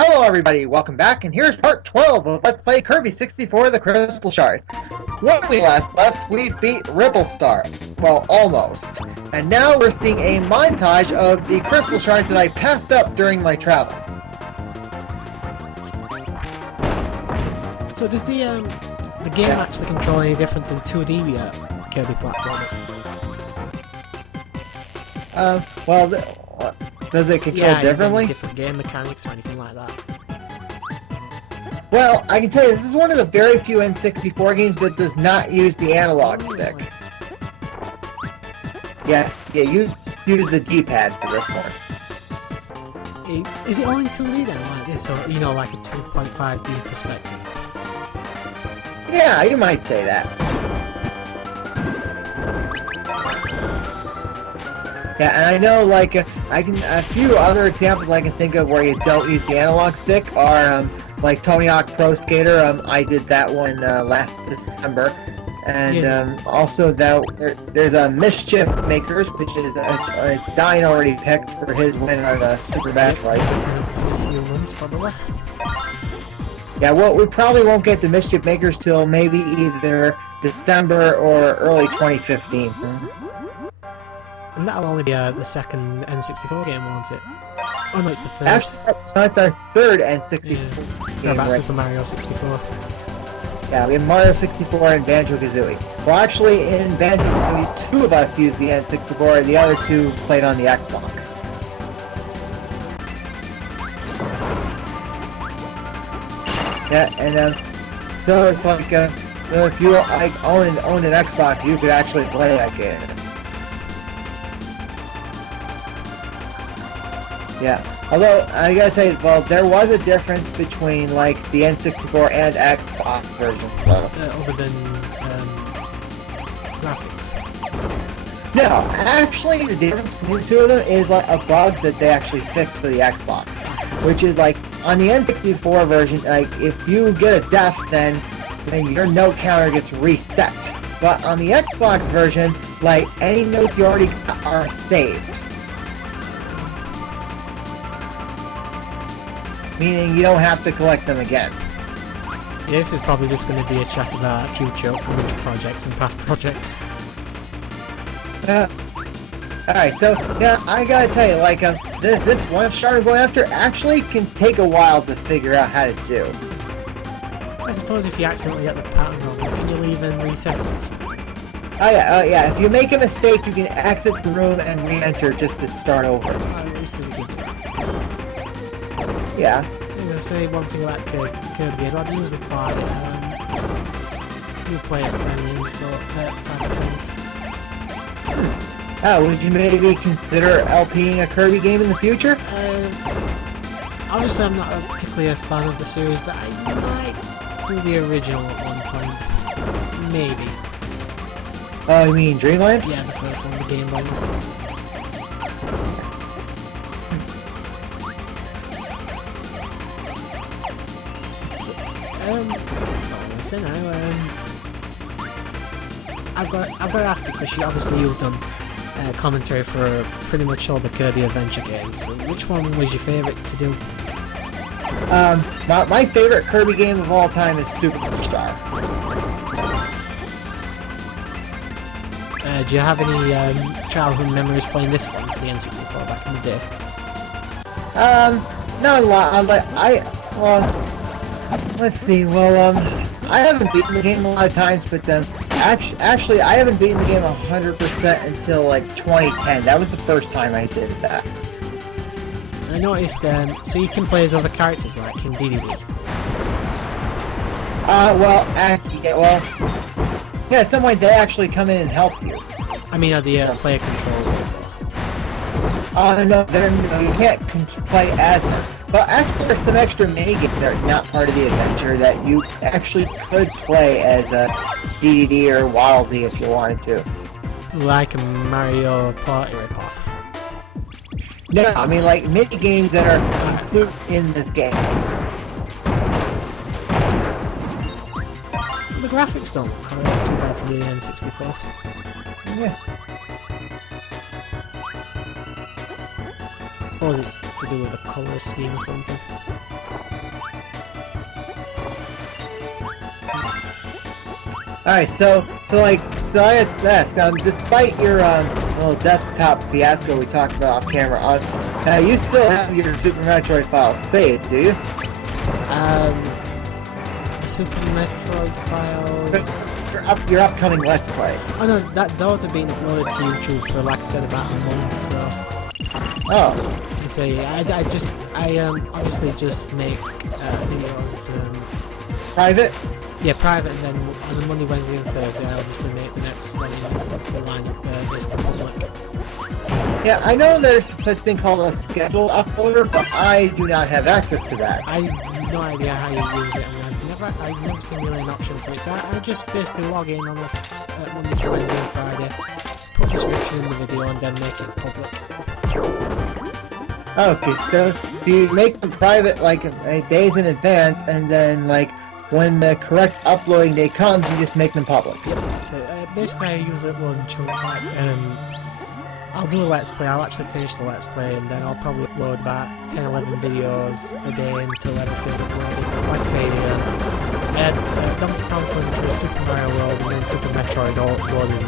Hello everybody, welcome back, and here's part 12 of Let's Play Kirby 64 The Crystal Shard. When we last left, we beat Ripple Star. Well, almost. And now we're seeing a montage of the Crystal Shards that I passed up during my travels. So does the game actually control any different to the 2D Kirby platforms? Well, does it control differently? Different game mechanics or anything like that? Well, I can tell you, this is one of the very few N64 games that does not use the analog stick. Yeah, you use the D-pad for this one. Is it all in 2D then, like this, or, you know, like a 2.5D perspective? Yeah, you might say that. Yeah, and I know, like, a few other examples I can think of where you don't use the analog stick are, like Tony Hawk Pro Skater. I did that one last December. And also there's a Mischief Makers, which is a Dine already picked for his win on the Super Bash Right. Probably. Yeah, well, we probably won't get to Mischief Makers till maybe either December or early 2015. And that'll only be the second N64 game, won't it? Oh no, it's the third. Actually, no, it's our third N64 game. How about Super Mario 64? Yeah, we have Mario 64 and Banjo-Kazooie. Well, actually, in Banjo-Kazooie, two of us used the N64, the other two played on the Xbox. Yeah, and so it's like, if you owned an Xbox, you could actually play that game. Yeah, although I gotta tell you, well, there was a difference between like the N64 and Xbox version. Other than graphics. No, actually, the difference between the two of them is like a bug that they actually fixed for the Xbox, which is like on the N64 version, like if you get a death, then your note counter gets reset. But on the Xbox version, like any notes you already got are saved. Meaning you don't have to collect them again. Yeah, this is probably just going to be a chat about future upcoming projects and past projects. Alright, so, yeah, I gotta tell you, like, this one shard I'm going after actually can take a while to figure out how to do. I suppose if you accidentally get the pattern wrong, can you leave and reset it? Oh yeah, if you make a mistake, you can exit the room and re-enter just to start over. At least they give that. Yeah. I'm going to say one thing about Kirby is I'd use the quite you play it friendly, so that type of thing. Oh, would you maybe consider LPing a Kirby game in the future? Obviously I'm not particularly a fan of the series, but I might do the original at one point. Maybe. Oh, you mean Dreamland? Yeah, the first one, the Game Boy one. So now, I've got to ask because you've done commentary for pretty much all the Kirby Adventure games. So which one was your favourite to do? My favorite Kirby game of all time is Superstar. Do you have any childhood memories playing this one for the N64 back in the day? Not a lot. Let's see. Well, I haven't beaten the game a lot of times, but actually, I haven't beaten the game 100% until like 2010. That was the first time I did that. I noticed, so you can play as other characters like King DDZ. Yeah, at some point they actually come in and help you. I mean, are the player controlled? No, you can't play as them. But actually, there's some extra minigames that are not part of the adventure that you actually could play as a DDD or Waddle-Dee if you wanted to. Like a Mario Party ripoff? No, I mean like minigames that are included in this game. The graphics don't look too bad for the N64. Yeah. suppose it's to do with a colour scheme or something. Alright, so I had to ask, despite your little desktop fiasco we talked about off camera, you still have your Super Metroid file saved, do you? Super Metroid files. Your upcoming Let's Play. Oh no, those have been uploaded to YouTube for, like I said, about a month. So. Oh. You say I obviously just make videos. Private. Yeah, private, and then on the Monday, Wednesday, and Thursday, I obviously make the next one the lineup is public. Yeah, I know there's such thing called a scheduled uploader, but I do not have access to that. I have no idea how you use it, and I've never seen really an option for it. So I just basically log in on a Monday, Wednesday, and Friday, put a description in the video, and then make it public. Okay, so you make them private like days in advance, and then like when the correct uploading day comes, you just make them public. Yep, that's it. Basically, I use uploading chunks. Like, I'll do a Let's Play. I'll actually finish the Let's Play, and then I'll probably upload about 10-11 videos a day until everything's uploaded. Like I say, I had Donkey Kong Country, Super Mario World, and then Super Metroid all uploaded in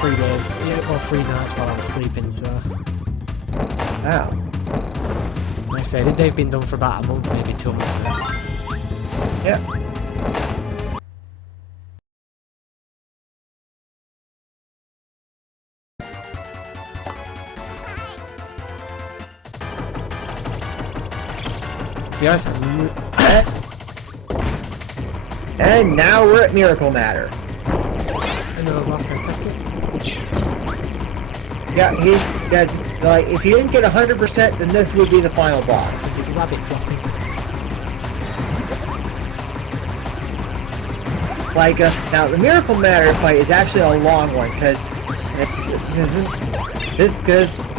3 days, or 3 nights while I was sleeping. So. Wow. Like I said, they've been done for about a month, maybe 2 months now. Yeah. To be honest, and now we're at Miracle Matter. I know I've lost that ticket. Yeah, like if you didn't get 100%, then this would be the final boss. The big rabbit dropping. Like, now the Miracle Matter fight is actually a long one, because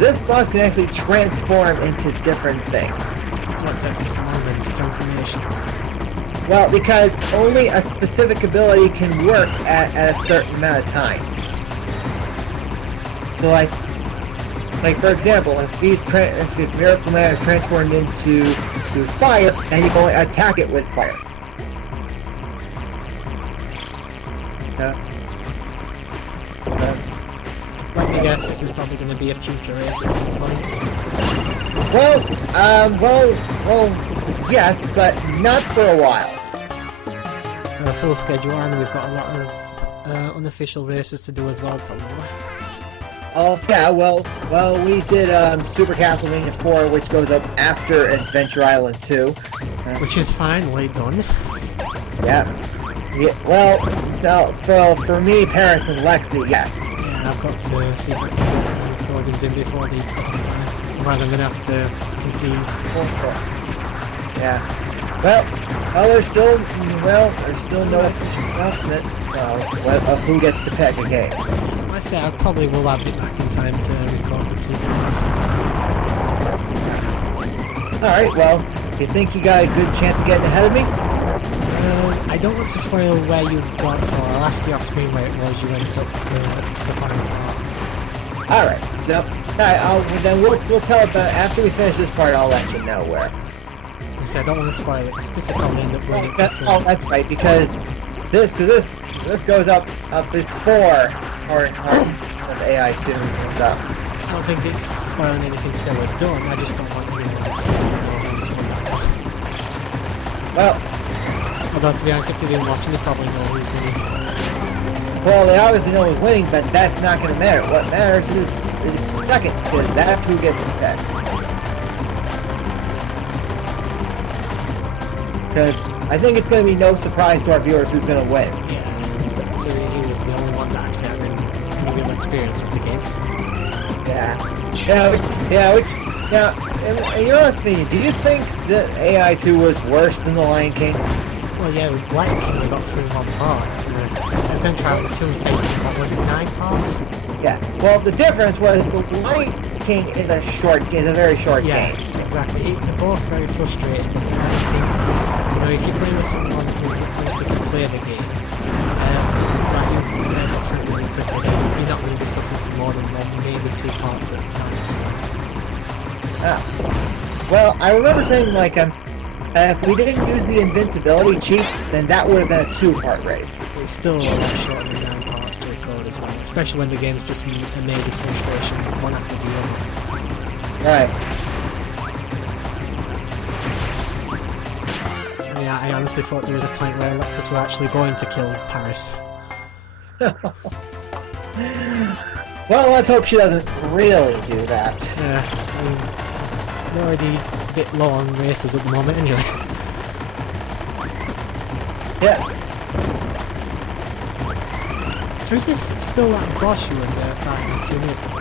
this boss can actually transform into different things. So what takes us longer than transformations? Well, because only a specific ability can work at a certain amount of time. So like for example, if this Miracle Matter is transformed into fire, then you can only attack it with fire. Let me guess, this is probably going to be a future race at some point. Well, yes, but not for a while. We're a full schedule, and we've got a lot of unofficial races to do as well, probably. Oh yeah, well, we did Super Castlevania 4, which goes up after Adventure Island 2. Which is finally done. Yeah. Well, for me, Paris and Lexi, yes. Yeah, I've got to see if I can get the recordings in before the time. Otherwise I'm going to have to concede. Yeah. Well, there's still no official announcement of who gets to pick a game. I say I probably will have it back in time to record the 2 parts. Alright, well, you think you got a good chance of getting ahead of me? I don't want to spoil where you got, so I'll ask you off screen where it was you ended up the final part. Alright, so then we'll tell about after we finish this part. I'll let you know where. So I don't want to spoil it, because this will probably end up winning. Oh, that's right, because this goes up before Hearts of AI2 comes up. I don't think it's spoiling anything to say we're done. I just don't want you to see Well, although to be honest, if they've been watching, they probably know who's winning. well, they obviously know who's winning, but that's not going to matter. What matters is second, because that's who gets the bet. Because I think it's going to be no surprise to our viewers who's going to win. Yeah, so he was the only one that actually had any real experience with the game. In your honest opinion, do you think that AI2 was worse than The Lion King? Well, yeah, with Lion King we got through 1 part. Adventure Island 2 was taking, what was it, 9 parts? Yeah. Well, the difference was The Lion King is a very short game. Yeah, exactly. They're both very frustrating, but The Lion King, you know, if you play with someone who obviously can play the game, like you got through really quickly, then you're not going to be suffering for more than maybe 2 parts at a time. So. Ah. Well, I remember saying If we didn't use the invincibility cheat, then that would have been a 2-part race. It's still a lot shorter than 9 parts to record as well, especially when the game's just a major frustration, one after the other. Right. I mean, I honestly thought there was a point where Alexis were actually going to kill Paris. Well, let's hope she doesn't really do that. Yeah, I mean, they're already a bit low on races at the moment anyway. Yeah. So is this still that boss you was fighting a few minutes ago?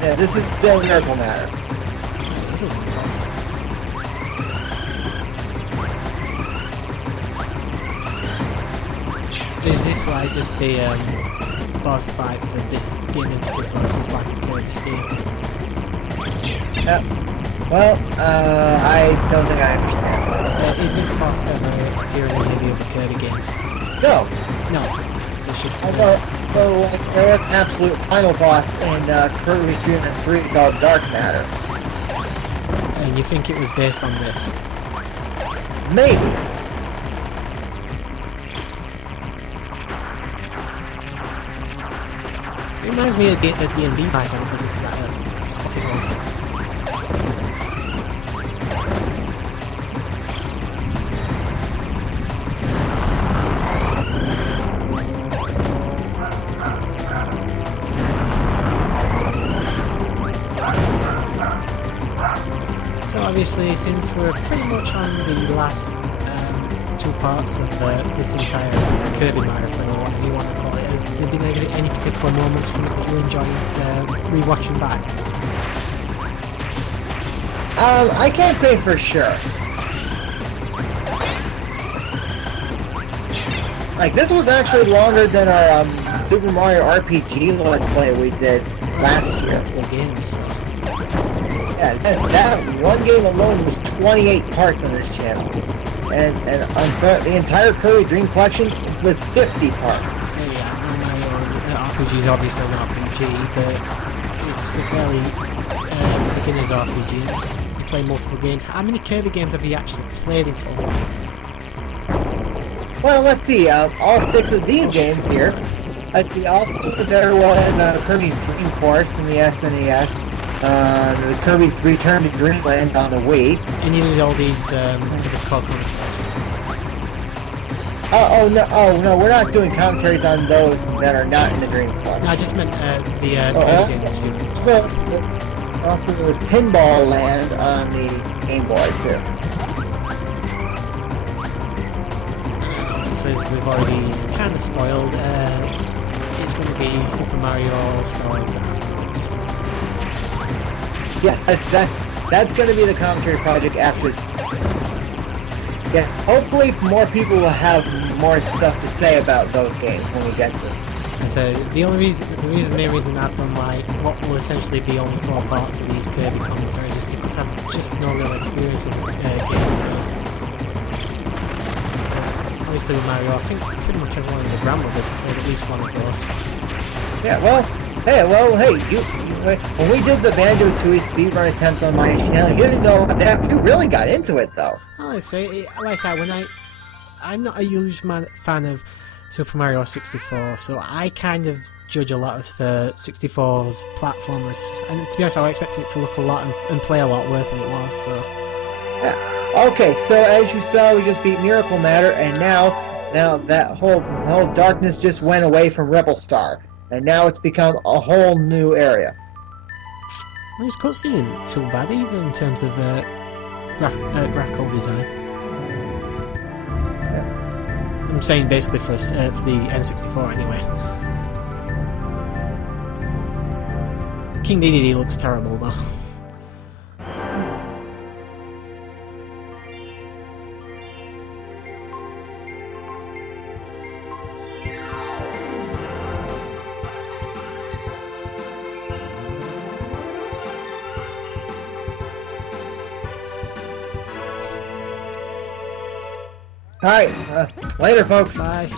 Yeah, this is still Miracle Matter. This is one boss. Is this like just the boss fight for this game in particular? Is this like a Kirby Steam? Well, I don't think I understand. Is this boss ever appearing in any of the other Kirby games? No. No. So it's just... So like, there was an absolute final boss in Kirby Dream 3 called Dark Matter. And you think it was based on this? Maybe. It reminds me of the D&D guys on because it's that spotted one. So obviously, since we're pretty much on the last 2 parts of this entire Kirby marathon, or whatever you want to call it, have there been any particular moments from it that you enjoyed rewatching back? I can't say for sure. Like, this was actually longer than our Super Mario RPG Let's Play we did last year. Multiple games, so... Yeah, that one game alone was 28 parts on this channel. And the entire Kirby Dream Collection was 50 parts. So yeah, Mario's RPG is obviously an RPG, but it's a fairly beginner's RPG. You play multiple games. How many Kirby games have you actually played in total? Well, let's see. All 6 of these games here. Also, there was Kirby Dream Force in the SNES. There was Kirby's Return to Dreamland on the Wii. And you did all these for the commentaries. Oh no, we're not doing commentaries on those that are not in the Dream Club. No, I just meant the Kirby games. Also, there was Pinball Land on the Game Boy too. So as we've already kind of spoiled, it's going to be Super Mario All-Stars afterwards. Yes, that's going to be the commentary project after it's... Yeah, hopefully more people will have more stuff to say about those games when we get to them. So the main reason I've done like what will essentially be only 4 parts of these Kirby commentaries is because I've just no real experience with games. So obviously with Mario, I think pretty much everyone in the Grandma has played at least one of those. Yeah, well, hey, when we did the Banjo-Tooie speedrun attempt on my channel, you didn't know that. You really got into it, though. Like I say, I'm not a huge fan of Super Mario 64, so I kind of judge a lot of 64's platformers, and to be honest, I was expecting it to look a lot and play a lot worse than it was, so... Yeah. Okay, so as you saw, we just beat Miracle Matter, and now that whole darkness just went away from Rebel Star, and now it's become a whole new area. Well, this cutscene isn't too bad either in terms of graphical design. I'm saying basically for the N64 anyway. King Dedede looks terrible though. Alright, later folks. Bye.